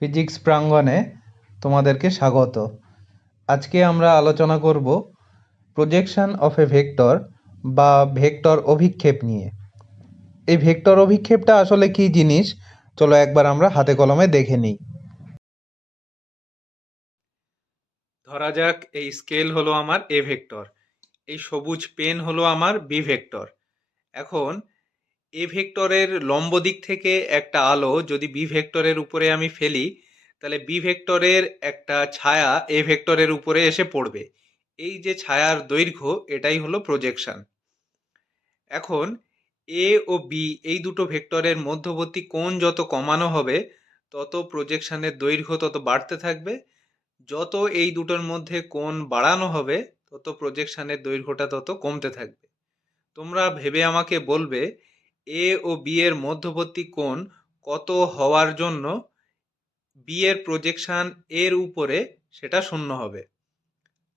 Physics প্রাঙ্গণে তোমাদেরকে স্বাগত। আজকে আমরা আলোচনা করব প্রজেকশন অফ এ ভেক্টর বা ভেক্টর অভিক্ষেপ নিয়ে। এই ভেক্টর অভিক্ষেপটা আসলে কি জিনিস, চলো একবার আমরা হাতে কলমে দেখে নিই। ধরা যাক এই স্কেল হলো আমার এ ভেক্টর, এই সবুজ পেন হলো আমার বি ভেক্টর। এখন এ ভেক্টরের লম্ব দিক থেকে একটা আলো যদি বি ভেক্টরের উপরে আমি ফেলি, তাহলে বি ভেক্টরের একটা ছায়া এ ভেক্টরের উপরে এসে পড়বে। এই যে ছায়ার দৈর্ঘ্য, এটাই হলো প্রজেকশন। এখন এ ও বি এই দুটো ভেক্টরের মধ্যবর্তী কোণ যত কমানো হবে, তত প্রজেকশনের দৈর্ঘ্য তত বাড়তে থাকবে। যত এই দুটোর মধ্যে কোণ বাড়ানো হবে, তত প্রজেকশনের দৈর্ঘ্যটা তত কমতে থাকবে। তোমরা ভেবে আমাকে বলবে এ ও বি এর মধ্যবর্তী কোণ কত হওয়ার জন্য বি এর প্রজেকশন এর উপরে সেটা শূন্য হবে।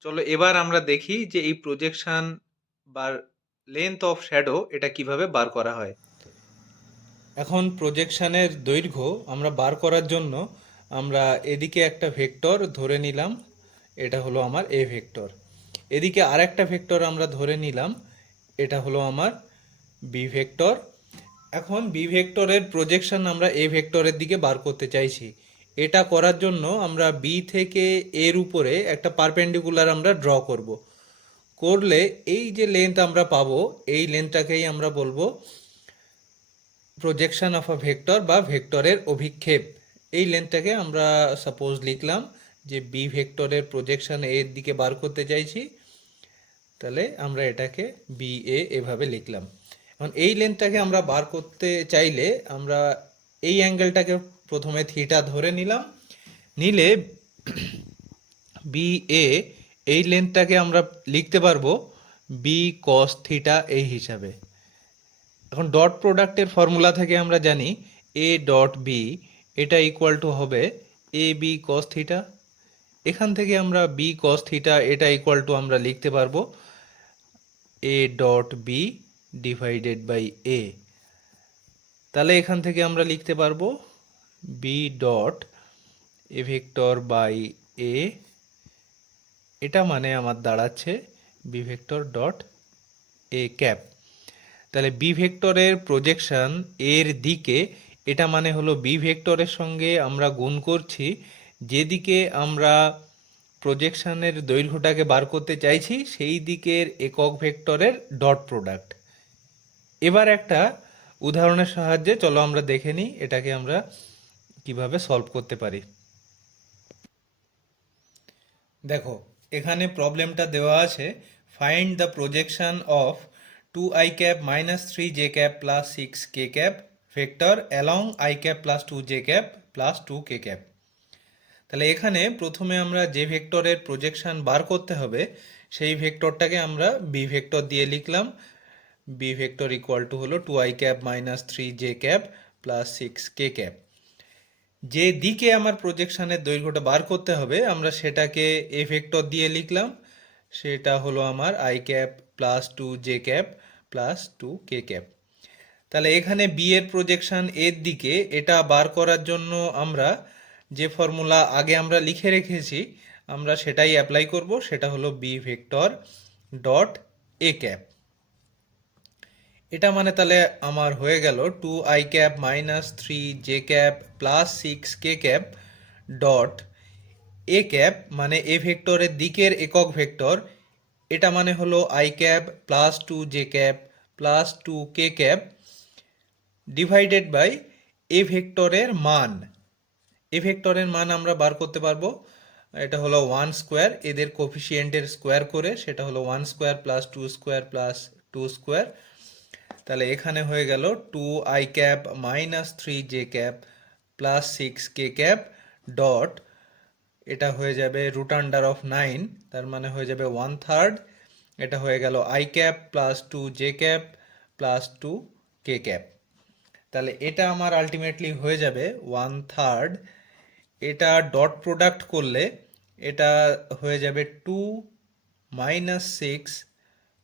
চলো এবার আমরা দেখি যে এই প্রজেকশন বা লেন্থ অফ শ্যাডো এটা কিভাবে বার করা হয়। এখন প্রজেকশনের দৈর্ঘ্য আমরা বার করার জন্য আমরা এদিকে একটা ভেক্টর ধরে নিলাম, এটা হলো আমার এ ভেক্টর। এদিকে আরেকটা ভেক্টর আমরা ধরে নিলাম, এটা হলো আমার বি ভেক্টর। এখন বি ভেক্টরের প্রজেকশন আমরা এ ভেক্টরের দিকে বার করতে চাইছি। এটা করার জন্য আমরা বি থেকে এর উপরে একটা পারপেন্ডিকুলার আমরা ড্র করব। করলে এই যে লেন্থ আমরা পাবো, এই লেন্থটাকেই আমরা বলবো প্রজেকশন অফ আ ভেক্টর বা ভেক্টরের অভিক্ষেপ। এই লেন্থটাকে আমরা সাপোজ লিখলাম যে বি ভেক্টরের প্রজেকশন এর দিকে বার করতে চাইছি, তাহলে আমরা এটাকে বি এ এভাবে লিখলাম। এখন এই লেন্থটাকে আমরা বার করতে চাইলে আমরা এই অ্যাঙ্গেলটাকে প্রথমে থিটা ধরে নিলাম, নিলে বি এ এই লেন্থটাকে আমরা লিখতে পারবো বি কস থিটা এই হিসাবে। এখন ডট প্রোডাক্টের ফর্মুলা থেকে আমরা জানি এ ডট বি এটা ইকুয়াল টু হবে এ বি কস থিটা। এখান থেকে আমরা বি কস থিটা এটা ইকুয়াল টু আমরা লিখতে পারবো A dot B divided by A. তাহলে এখান থেকে আমরা লিখতে পারবো B dot A vector by A, এটা মানে আমার দাঁড়াচ্ছে B vector dot A cap. তাহলে বি ভেক্টরের প্রজেকশন এর দিকে, এটা মানে হলো বি ভেক্টরের সঙ্গে আমরা গুণ করছি যেদিকে আমরা প্রজেকশনের দৈর্ঘ্যটাকে বার করতে চাইছি, সেই দিকের একক ভেক্টরের ডট প্রোডাক্ট। এবার একটা উদাহরণের সাহায্যে চলো আমরা দেখে নিই এটাকে আমরা কিভাবে সলভ করতে পারি। দেখো এখানে প্রবলেমটা দেওয়া আছে, find the projection of 2i cap minus 3j cap plus 6k cap vector along i cap plus 2j cap plus 2k cap. তাহলে এখানে প্রথমে আমরা যে ভেক্টরের প্রজেকশন বার করতে হবে, সেই ভেক্টরটাকে আমরা বি ভেক্টর দিয়ে লিখলাম। বি ভেক্টর ইকুয়াল টু হলো 2i cap minus 3j cap plus 6k cap. যে দিকে আমার প্রজেকশনের দৈর্ঘ্যটা বার করতে হবে আমরা সেটাকে এ ভেক্টর দিয়ে লিখলাম, সেটা হলো আমার I cap plus 2j cap plus 2k cap. তাহলে এখানে বি এর প্রজেকশন এর দিকে এটা বার করার জন্য আমরা যে ফর্মুলা আগে আমরা লিখে রেখেছি আমরা সেটাই অ্যাপ্লাই করব, সেটা হলো B vector dot A cap. এটা মানে তাহলে আমার হয়ে গেল 2i cap minus 3j cap plus 6k cap dot A cap, মানে এ ভেক্টরের দিকের একক ভেক্টর, এটা মানে হলো i cap plus 2j cap plus 2k cap divided by A ভেক্টরের মান। এ ভেক্টরের মান আমরা বার করতে পারবো, এটা হলো 1 স্কোয়ার, এদের কোফিসিয়েন্টের স্কোয়ার করে সেটা হলো 1 square plus 2 square plus 2 square. তাহলে এখানে হয়ে গেল 2i cap minus 3j cap plus 6k cap dot, এটা হয়ে যাবে রুট আন্ডার অফ 9, তার মানে হয়ে যাবে 1/3। এটা হয়ে গেল i cap plus 2j cap plus 2k cap. তাহলে এটা আমার আলটিমেটলি হয়ে যাবে 1/3। এটা ডট প্রোডাক্ট করলে এটা হয়ে যাবে 2 মাইনাস 6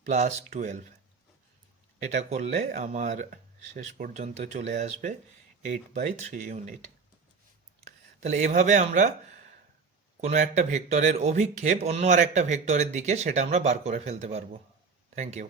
প্লাস 12। এটা করলে আমার শেষ পর্যন্ত চলে আসবে 8/3 ইউনিট। তাহলে এভাবে আমরা কোনো একটা ভেক্টরের অভিক্ষেপ অন্য আর একটা ভেক্টরের দিকে সেটা আমরা বার করে ফেলতে পারবো। Thank you.